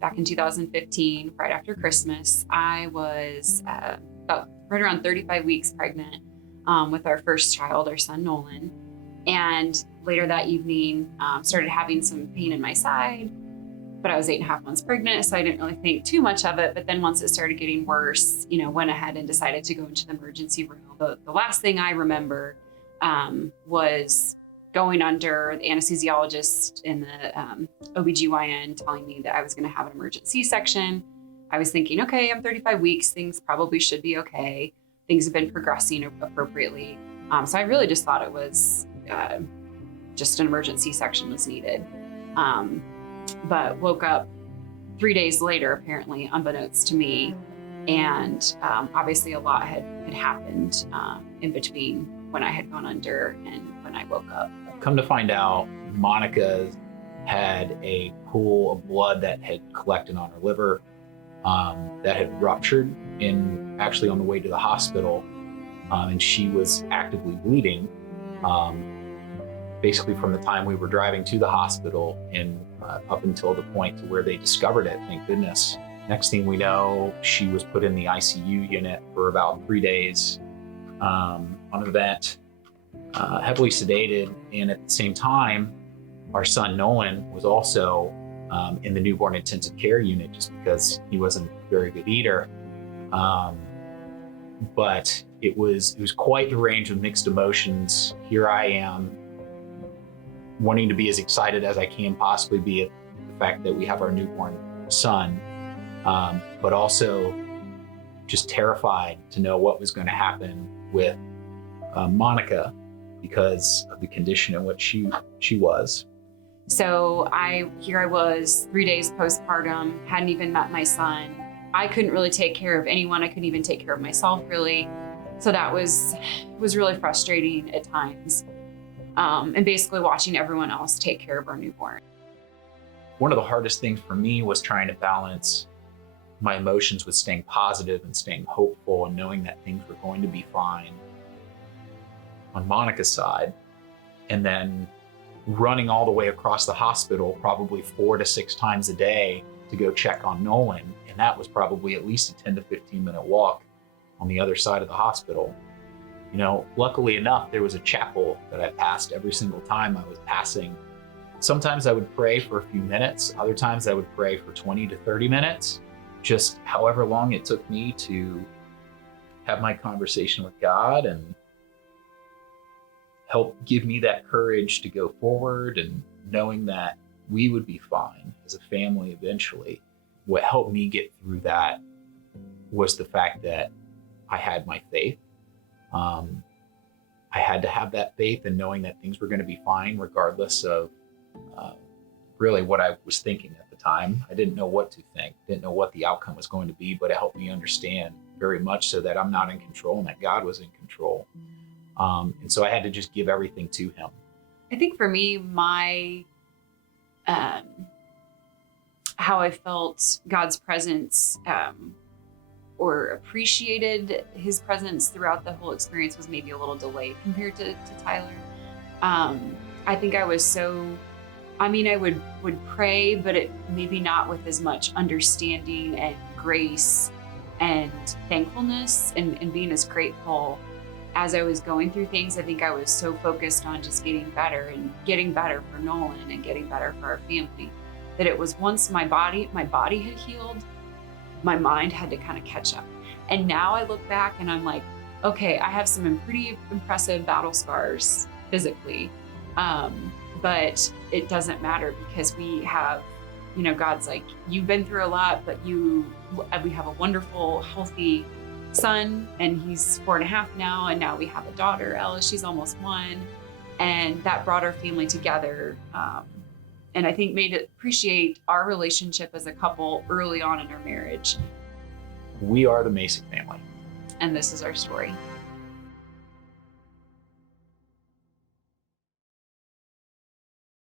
back in 2015, right after Christmas. I was about right around 35 weeks pregnant with our first child, our son Nolan. And later that evening, started having some pain in my side, but I was 8.5 months pregnant, so I didn't really think too much of it. But then once it started getting worse, went ahead and decided to go into the emergency room. The last thing I remember was going under the anesthesiologist and the OBGYN telling me that I was going to have an emergency C-section. I was thinking, okay, I'm 35 weeks, things probably should be okay. Things have been progressing appropriately. So I really just thought it was just an emergency C-section was needed. But woke up 3 days later, apparently, unbeknownst to me. And obviously a lot had happened in between when I had gone under and when I woke up. Come to find out, Monica had a pool of blood that had collected on her liver that had ruptured actually on the way to the hospital. And she was actively bleeding basically from the time we were driving to the hospital and up until the point to where they discovered it, thank goodness. Next thing we know, she was put in the ICU unit for about 3 days on a vent, heavily sedated. And at the same time, our son Nolan was also in the newborn intensive care unit just because he wasn't a very good eater. But it was quite the range of mixed emotions. Here I am, wanting to be as excited as I can possibly be at the fact that we have our newborn son, but also just terrified to know what was going to happen with Monica because of the condition in which she was. So here I was 3 days postpartum, hadn't even met my son. I couldn't really take care of anyone. I couldn't even take care of myself, really. So that was really frustrating at times. And basically watching everyone else take care of our newborn. One of the hardest things for me was trying to balance my emotions with staying positive and staying hopeful and knowing that things were going to be fine on Monica's side, and then running all the way across the hospital probably 4 to 6 times a day to go check on Nolan. And that was probably at least a 10 to 15 minute walk on the other side of the hospital. Luckily enough, there was a chapel that I passed every single time I was passing. Sometimes I would pray for a few minutes. Other times I would pray for 20 to 30 minutes, just however long it took me to have my conversation with God and help give me that courage to go forward and knowing that we would be fine as a family eventually. What helped me get through that was the fact that I had my faith. I had to have that faith and knowing that things were going to be fine regardless of really what I was thinking at the time. I didn't know what to think, didn't know what the outcome was going to be, but it helped me understand very much so that I'm not in control and that God was in control. And so I had to just give everything to him. I think for me, how I felt God's presence or appreciated his presence throughout the whole experience was maybe a little delayed compared to Tyler. I think I was I would pray, but it maybe not with as much understanding and grace and thankfulness and being as grateful as I was going through things. I think I was so focused on just getting better for Nolan and getting better for our family, that it was once my body had healed, my mind had to kind of catch up. And now I look back and I'm like, okay, I have some pretty impressive battle scars physically, but it doesn't matter because we have, God's like, you've been through a lot, but we have a wonderful, healthy son, and he's 4.5 now, and now we have a daughter, Ella, she's almost 1, and that brought our family together, and I think made it appreciate our relationship as a couple early on in our marriage. We are the Macik family. And this is our story.